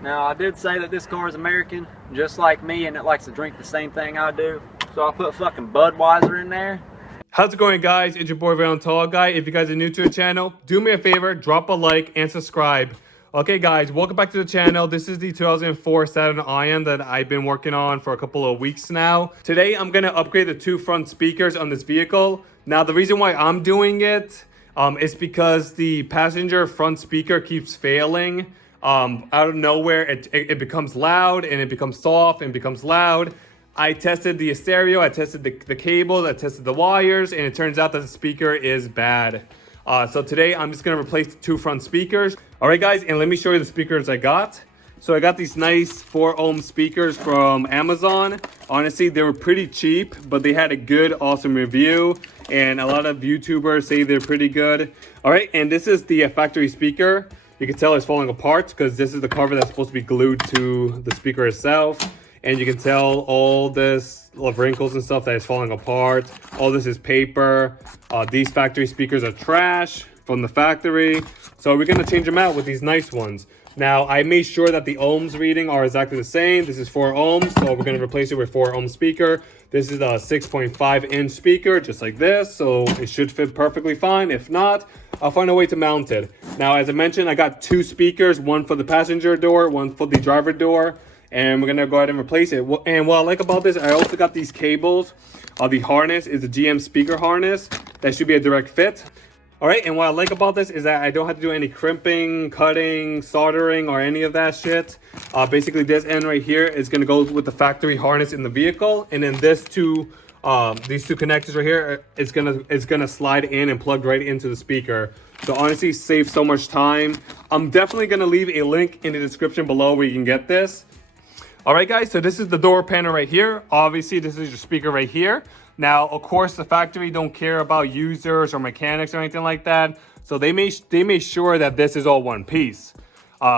Now, I did say that this car is American, just like me, and it likes to drink the same thing I do. So I put fucking Budweiser in there. How's it going, guys? It's your boy Random Tall Guy. If you guys are new to the channel, do me a favor, drop a like and subscribe. Okay, guys, welcome back to the channel. This is the 2004 Saturn Ion that I've been working on for a couple of weeks now. Today, I'm gonna upgrade the two front speakers on this vehicle. Now, the reason why I'm doing it is because the passenger front speaker keeps failing. Out of nowhere, it becomes loud and it becomes soft and becomes loud. I tested the stereo, I tested the cable, I tested the wires, and it turns out that the speaker is bad. So today I'm just gonna replace the two front speakers. All right, guys, and let me show you the speakers I got. So I got these nice 4 ohm speakers from Amazon. Honestly, they were pretty cheap, but they had a good, awesome review. And a lot of YouTubers say they're pretty good. All right, and this is the factory speaker. You can tell it's falling apart because this is the cover that's supposed to be glued to the speaker itself. And you can tell all this wrinkles and stuff that is falling apart. All this is paper. These factory speakers are trash from the factory. So we're gonna change them out with these nice ones. Now, I made sure that the ohms reading are exactly the same. This is 4 ohms, so we're gonna replace it with 4 ohm speaker. This is a 6.5 inch speaker, just like this, so it should fit perfectly fine. If not, I'll find a way to mount it. Now, as I mentioned, I got 2 speakers, one for the passenger door, one for the driver door, and we're gonna go ahead and replace it. And what I like about this, I also got these cables. The harness is a GM speaker harness. That should be a direct fit. All right, and what I like about this is that I don't have to do any crimping, cutting, soldering, or any of that shit. Basically, this end right here is gonna go with the factory harness in the vehicle, and then these two connectors right here is gonna slide in and plug right into the speaker. So honestly, save so much time. I'm definitely gonna leave a link in the description below where you can get this. All right, guys, so this is the door panel right here. Obviously, this is your speaker right here. Now, of course, the factory don't care about users or mechanics or anything like that. So they made sure that this is all one piece.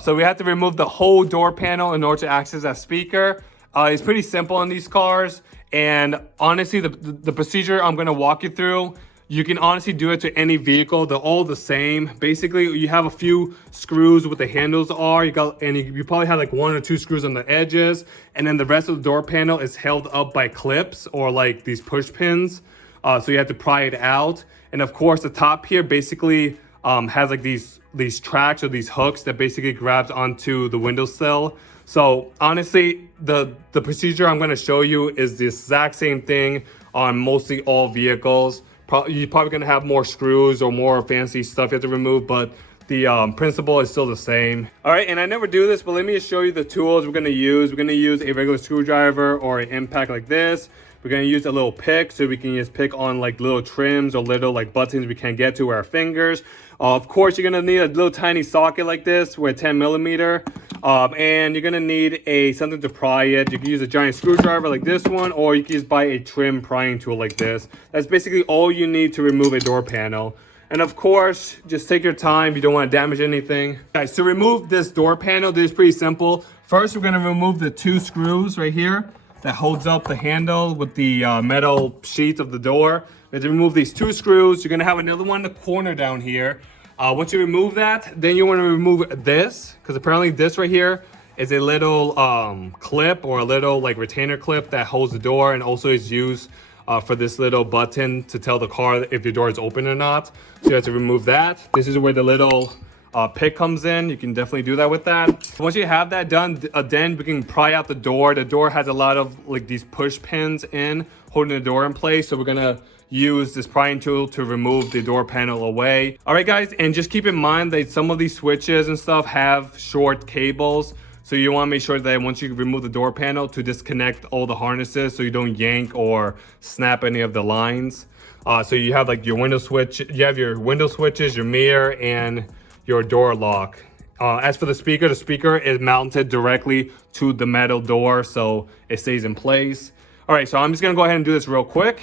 So we have to remove the whole door panel in order to access that speaker. It's pretty simple on these cars. And honestly, the procedure I'm gonna walk you through, you can honestly do it to any vehicle. They're all the same. Basically, you have a few screws with the handles are. You probably have like 1 or 2 screws on the edges, and then the rest of the door panel is held up by clips or like these push pins. So you have to pry it out. And of course, the top here basically has like these tracks or these hooks that basically grabs onto the windowsill. So honestly, the procedure I'm going to show you is the exact same thing on mostly all vehicles. You're probably going to have more screws or more fancy stuff you have to remove, but the principle is still the same. All right, and I never do this, but let me just show you the tools we're going to use. We're going to use a regular screwdriver or an impact like this. We're going to use a little pick so we can just pick on like little trims or little like buttons we can't get to with our fingers. Of course, you're going to need a little tiny socket like this with 10 millimeter. And you're going to need something to pry it. You can use a giant screwdriver like this one, or you can just buy a trim prying tool like this. That's basically all you need to remove a door panel. And of course, just take your time. You don't want to damage anything. Guys, to remove this door panel, this is pretty simple. First, we're going to remove the 2 screws right here that holds up the handle with the metal sheet of the door. We have to remove these 2 screws. You're going to have another one in the corner down here. Once you remove that, then you want to remove this, because apparently this right here is a little clip or a little like retainer clip that holds the door, and also is used for this little button to tell the car if your door is open or not. So you have to remove that. This is where the little pick comes in. You can definitely do that with that. Once you have that done, then we can pry out the door. The door has a lot of like these push pins in holding the door in place. So we're gonna use this prying tool to remove the door panel away. All right, guys, and just keep in mind that some of these switches and stuff have short cables. So you want to make sure that once you remove the door panel to disconnect all the harnesses so you don't yank or snap any of the lines. So you have like your window switch, you have your window switches, your mirror, and your door lock. As for the speaker is mounted directly to the metal door, so it stays in place. All right, so I'm just gonna go ahead and do this real quick.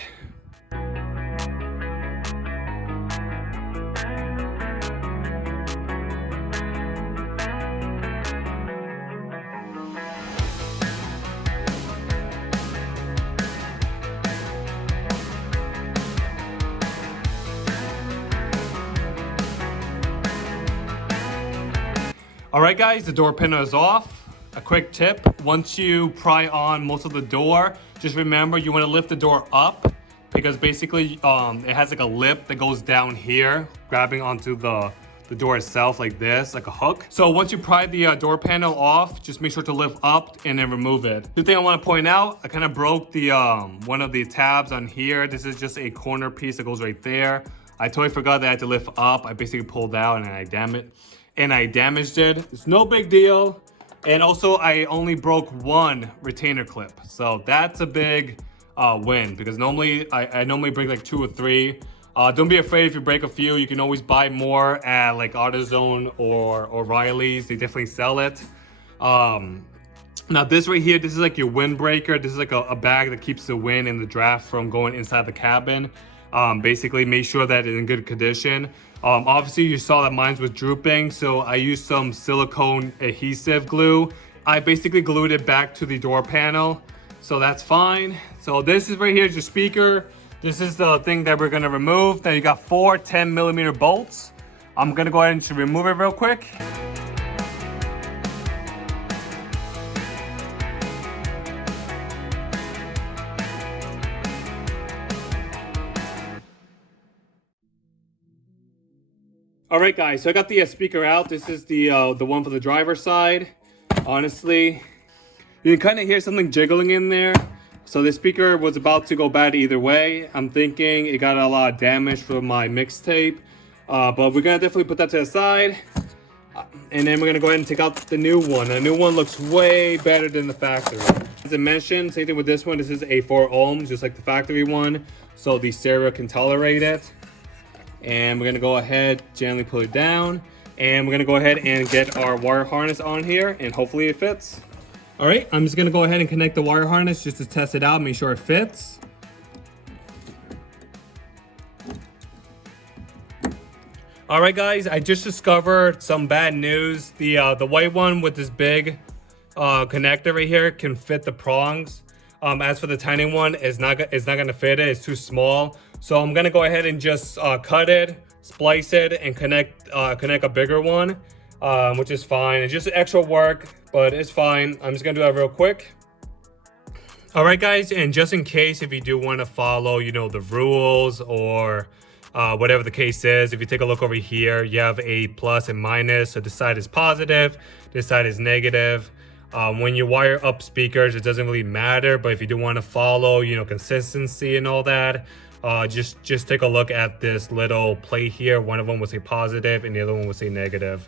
All right, guys, the door panel is off. a quick tip. Once you pry on most of the door, just remember you want to lift the door up because basically it has like a lip that goes down here, grabbing onto the door itself like this, like a hook. So once you pry the door panel off, just make sure to lift up and then remove it. The thing I want to point out, I kind of broke the one of the tabs on here. This is just a corner piece that goes right there. I totally forgot that I had to lift up. I basically pulled out and I damaged it. It's no big deal. And also I only broke one retainer clip. So that's a big win because normally I normally break like 2 or 3. Don't be afraid if you break a few. You can always buy more at like AutoZone or O'Reilly's. They definitely sell it. Now this right here, this is like your windbreaker. This is like a bag that keeps the wind and the draft from going inside the cabin. Basically make sure that it's in good condition. Obviously you saw that mine was drooping, so I used some silicone adhesive glue. I basically glued it back to the door panel, so that's fine. So this is right here is your speaker. This is the thing that we're gonna remove. Now you got 4 10mm bolts. I'm gonna go ahead and just remove it real quick. All right, guys, so I got the speaker out. This is the one for the driver's side. Honestly, you can kind of hear something jiggling in there. So the speaker was about to go bad either way. I'm thinking it got a lot of damage from my mixtape. But we're gonna definitely put that to the side. And then we're gonna go ahead and take out the new one. The new one looks way better than the factory. As I mentioned, same thing with this one. This is a 4 ohms, just like the factory one. So the stereo can tolerate it. And we're gonna go ahead, gently pull it down. And we're gonna go ahead and get our wire harness on here and hopefully it fits. All right, I'm just gonna go ahead and connect the wire harness just to test it out, make sure it fits. All right, guys, I just discovered some bad news. The white one with this big connector right here can fit the prongs. As for the tiny one, it's not gonna fit it. It's too small. So I'm gonna go ahead and just cut it, splice it, and connect a bigger one, which is fine. It's just extra work, but it's fine. I'm just gonna do that real quick. All right, guys, and just in case if you do want to follow, you know, the rules or whatever the case is, if you take a look over here, you have a plus and minus. So this side is positive, this side is negative. When you wire up speakers, it doesn't really matter, but if you do want to follow, you know, consistency and all that, just take a look at this little plate here. One of them will say positive and the other one will say negative.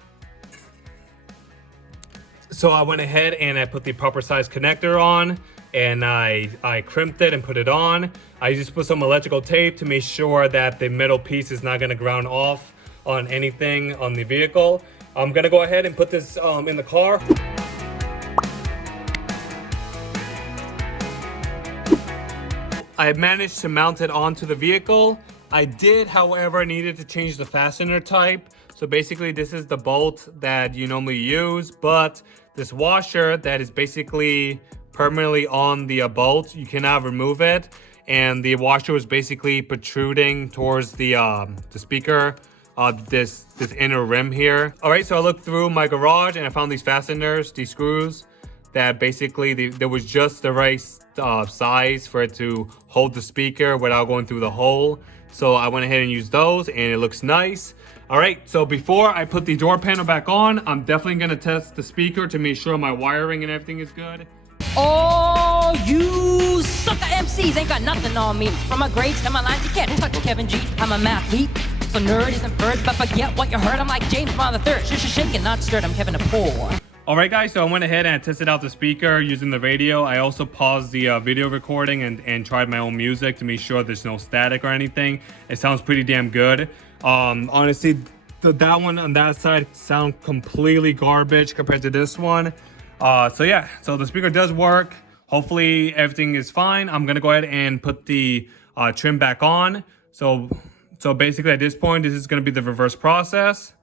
So I went ahead and I put the proper size connector on and I crimped it and put it on. I just put some electrical tape to make sure that the metal piece is not going to ground off on anything on the vehicle. I'm going to go ahead and put this in the car. I managed to mount it onto the vehicle. I did, however, needed to change the fastener type. So basically this is the bolt that you normally use, but this washer that is basically permanently on the bolt, you cannot remove it. And the washer was basically protruding towards the speaker, this inner rim here. All right, so I looked through my garage and I found these fasteners, these screws, that basically there was just the right size for it to hold the speaker without going through the hole. So I went ahead and used those and it looks nice. All right, so before I put the door panel back on, I'm definitely gonna test the speaker to make sure my wiring and everything is good. Oh, you sucker MCs ain't got nothing on me. From my grades to my lines, you can't touch Kevin G. I'm a mathlete, so nerd isn't first, but forget what you heard. I'm like James Bond III, shaking, not stirred. I'm Kevin the Poor. All right, guys, so I went ahead and I tested out the speaker using the radio. I also paused the video recording and tried my own music to make sure there's no static or anything. It sounds pretty damn good. Honestly, that one on that side sound completely garbage compared to this one. So yeah, so the speaker does work. Hopefully everything is fine. I'm gonna go ahead and put the trim back on. So basically at this point, this is gonna be the reverse process.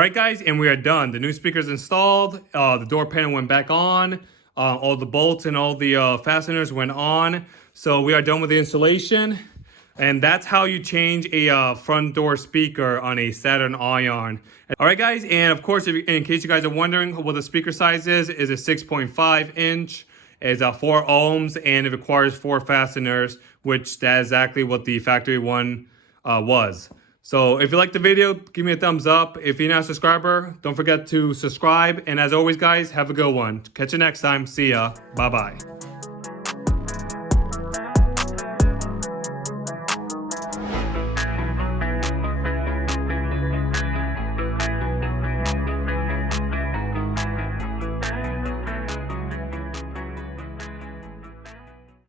right, guys, and we are done. The new speaker's installed. The door panel went back on. All the bolts and all the fasteners went on. So we are done with the installation. And that's how you change a front door speaker on a Saturn Ion. All right, guys, and of course, in case you guys are wondering what the speaker size is a 6.5 inch. It's 4 ohms, and it requires 4 fasteners, which that's exactly what the factory one was. So if you like the video, give me a thumbs up. If you're not a subscriber, don't forget to subscribe. And as always, guys, have a good one. Catch you next time. See ya. Bye-bye.